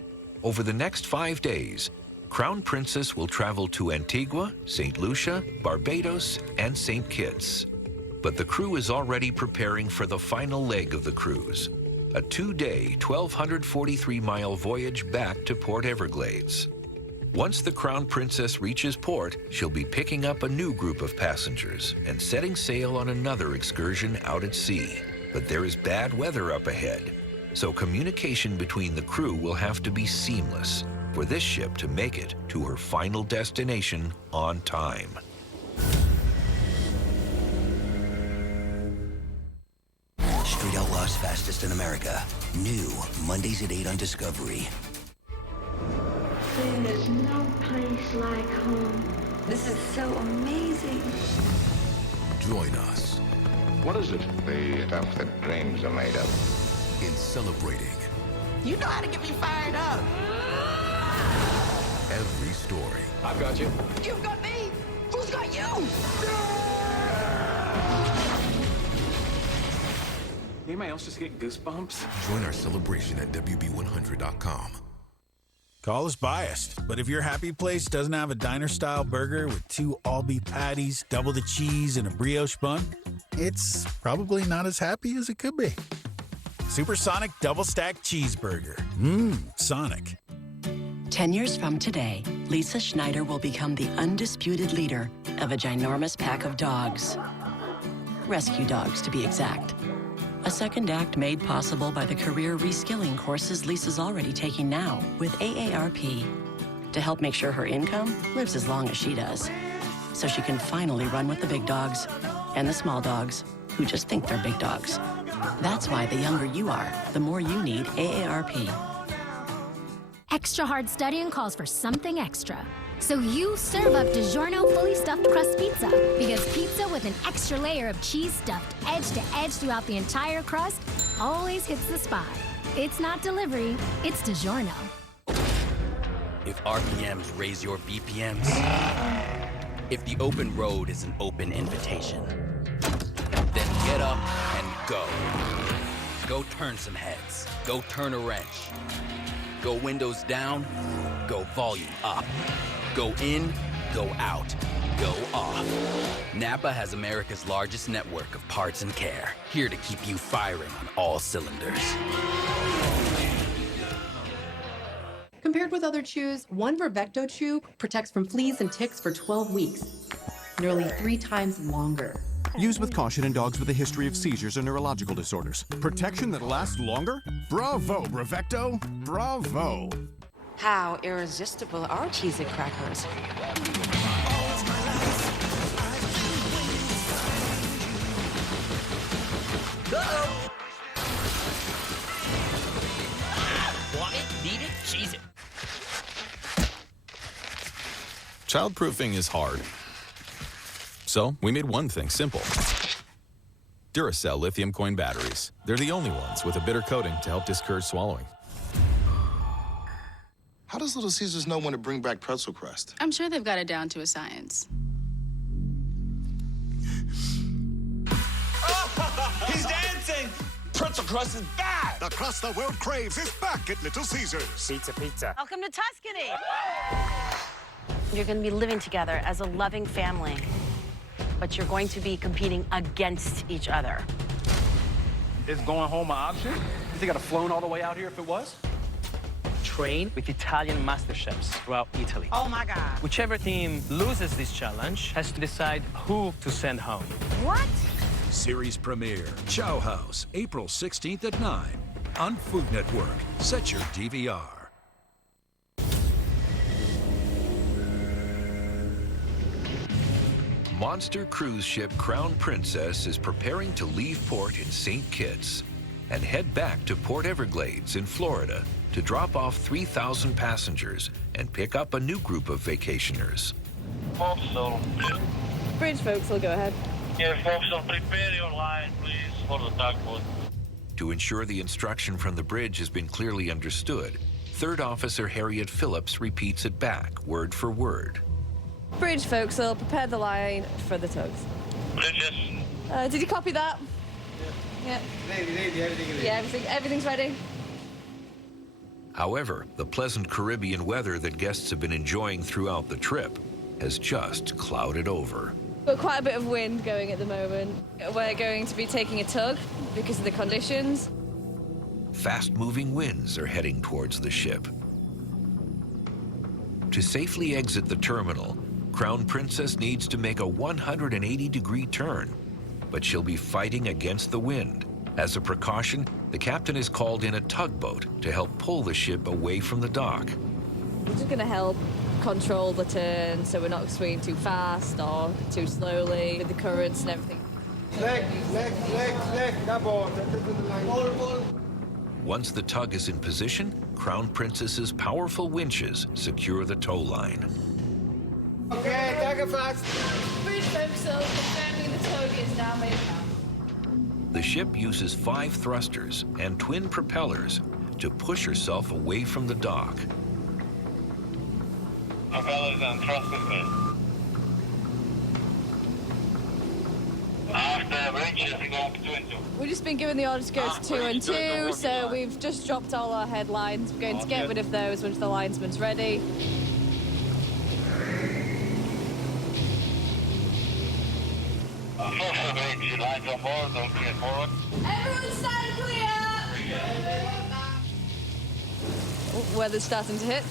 Over the next 5 days, Crown Princess will travel to Antigua, St. Lucia, Barbados, and St. Kitts. But the crew is already preparing for the final leg of the cruise, a 2-day, 1,243-mile voyage back to Port Everglades. Once the Crown Princess reaches port, she'll be picking up a new group of passengers and setting sail on another excursion out at sea. But there is bad weather up ahead, so communication between the crew will have to be seamless for this ship to make it to her final destination on time. Street Outlaws Fastest in America. New, Mondays at 8 on Discovery. There's no place like home. This is so amazing. Join us. What is it? The stuff that dreams are made of. In celebrating You know how to get me fired up. every story. I've got you. You've got me. Who's got you? Anybody else just get goosebumps? Join our celebration at WB100.com. Call us biased, but if your happy place doesn't have a diner-style burger with 2 all-beef patties, double the cheese, and a brioche bun, it's probably not as happy as it could be. Supersonic Double-Stack Cheeseburger. Sonic. 10 years from today, Lisa Schneider will become the undisputed leader of a ginormous pack of dogs. Rescue dogs, to be exact. A second act made possible by the career reskilling courses Lisa's already taking now with AARP to help make sure her income lives as long as she does, so she can finally run with the big dogs and the small dogs who just think they're big dogs. That's why the younger you are, the more you need AARP. Extra hard studying calls for something extra. So you serve up DiGiorno fully stuffed crust pizza, because pizza with an extra layer of cheese stuffed edge to edge throughout the entire crust always hits the spot. It's not delivery, it's DiGiorno. If RPMs raise your BPMs, if the open road is an open invitation, then get up and go. Go turn some heads. Go turn a wrench. Go windows down. Go volume up. Go in, go out, go off. Napa has America's largest network of parts and care, here to keep you firing on all cylinders. Compared with other chews, one Brevecto chew protects from fleas and ticks for 12 weeks, nearly 3 times longer. Use with caution in dogs with a history of seizures or neurological disorders. Protection that lasts longer? Bravo, Brevecto! Bravo! How irresistible are cheesy crackers? Want it, need it, cheese it. Childproofing is hard. So we made one thing simple. Duracell lithium coin batteries. They're the only ones with a bitter coating to help discourage swallowing. How does Little Caesars know when to bring back pretzel crust? I'm sure they've got it down to a science. He's dancing! Pretzel crust is back! The crust the world craves is back at Little Caesars. Pizza, pizza. Welcome to Tuscany. You're going to be living together as a loving family, but you're going to be competing against each other. Is going home an option? You think I'd have flown all the way out here if it was? Train with Italian master chefs throughout Italy. Oh my God. Whichever team loses this challenge has to decide who to send home. What? Series premiere, Chow House, April 16th at 9 on Food Network. Set your DVR. Monster cruise ship Crown Princess is preparing to leave port in St. Kitts and head back to Port Everglades in Florida to drop off 3,000 passengers and pick up a new group of vacationers. Bridge folks will go ahead. Yeah, folks, prepare your line, please, for the tugboat. To ensure the instruction from the bridge has been clearly understood, Third Officer Harriet Phillips repeats it back, word for word. Bridge folks will prepare the line for the tugs. Bridges. Did you copy that? Yeah. Ready, everything ready. Yeah, everything's ready. However, the pleasant Caribbean weather that guests have been enjoying throughout the trip has just clouded over. Got quite a bit of wind going at the moment. We're going to be taking a tug because of the conditions. Fast-moving winds are heading towards the ship. To safely exit the terminal, Crown Princess needs to make a 180-degree turn, but she'll be fighting against the wind. As a precaution, the captain has called in a tugboat to help pull the ship away from the dock. We're just going to help control the turn so we're not swinging too fast or too slowly with the currents and everything. Once the tug is in position, Crown Princess's powerful winches secure the tow line. Okay, tag fast. Bridge forecastle, confirming the tug is now made up. The ship uses 5 thrusters and twin propellers to push herself away from the dock. Propellers and thrusters there. After bridges, we go up 2 and 2. We've just been given the order to go to 2 and 2, so we've just dropped all our headlines. We're going to get rid of those once the linesman's ready. Lines on board, don't clear forward. Everyone stand clear! Weather's starting to hit.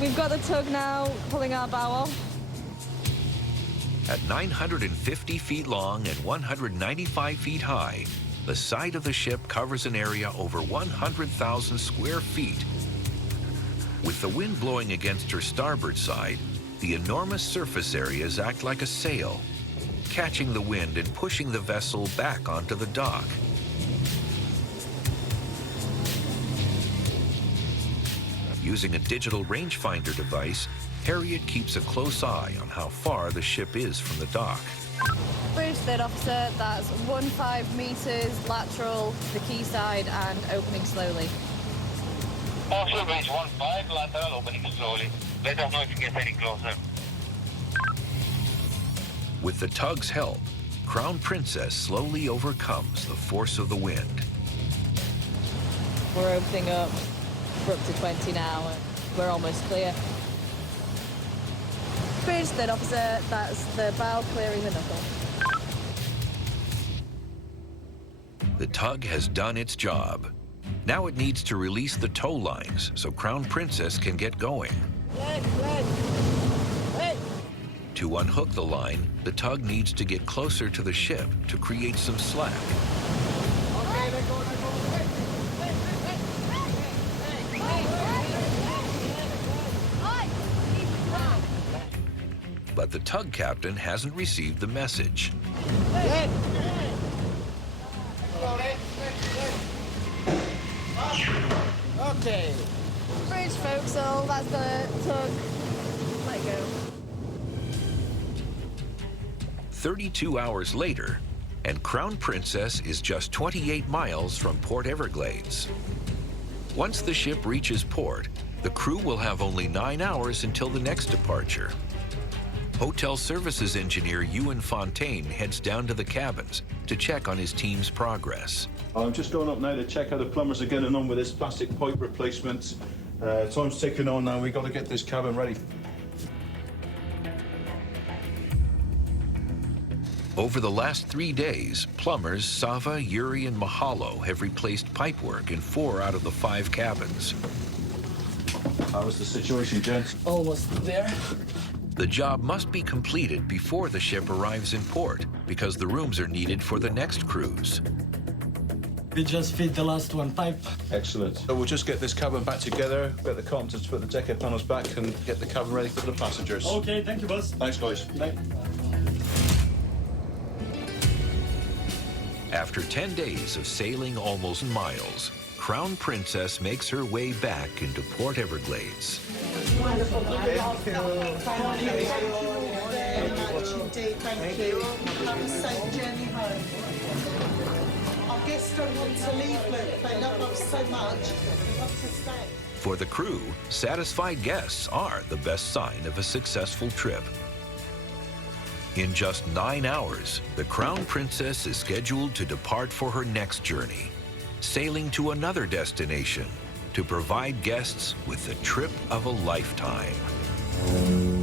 We've got the tug now pulling our bow off. At 950 feet long and 195 feet high, the side of the ship covers an area over 100,000 square feet. With the wind blowing against her starboard side, the enormous surface areas act like a sail, catching the wind and pushing the vessel back onto the dock. Using a digital rangefinder device, Harriet keeps a close eye on how far the ship is from the dock. Bridge third officer, that's 15 meters lateral, the quayside and opening slowly. Also bridge 15 lateral, opening slowly. Let us know if you get any closer. With the tug's help, Crown Princess slowly overcomes the force of the wind. We're opening up. We're up to 20 now and we're almost clear. Bridge third officer, that's the bow clearing the knuckle. The tug has done its job. Now it needs to release the tow lines so Crown Princess can get going. To unhook the line, the tug needs to get closer to the ship to create some slack. But the tug captain hasn't received the message. Okay. Bridge forecastle, that's the tug. Let go. 32 hours later, and Crown Princess is just 28 miles from Port Everglades. Once the ship reaches port, the crew will have only 9 hours until the next departure. Hotel Services engineer Ewan Fontaine heads down to the cabins to check on his team's progress. I'm just going up now to check how the plumbers are getting on with this plastic pipe replacement. Time's ticking on now. We've got to get this cabin ready. Over the last 3 days, plumbers Sava, Yuri, and Mahalo have replaced pipework in 4 out of the 5 cabins. How is the situation, gents? Almost there. The job must be completed before the ship arrives in port because the rooms are needed for the next cruise. We just fit the last one pipe. Excellent. So we'll just get this cabin back together, get the carpenters to put the deck panels back and get the cabin ready for the passengers. Okay, thank you, boss. Thanks, guys. After 10 days of sailing almost miles, Crown Princess makes her way back into Port Everglades. Wonderful. Thank you. Thank you very much indeed. Thank you. Have a safe journey home. Our guests don't want to leave, look. They love us so much. They want to stay. For the crew, satisfied guests are the best sign of a successful trip. In just 9 hours, the Crown Princess is scheduled to depart for her next journey. sailing to another destination to provide guests with the trip of a lifetime.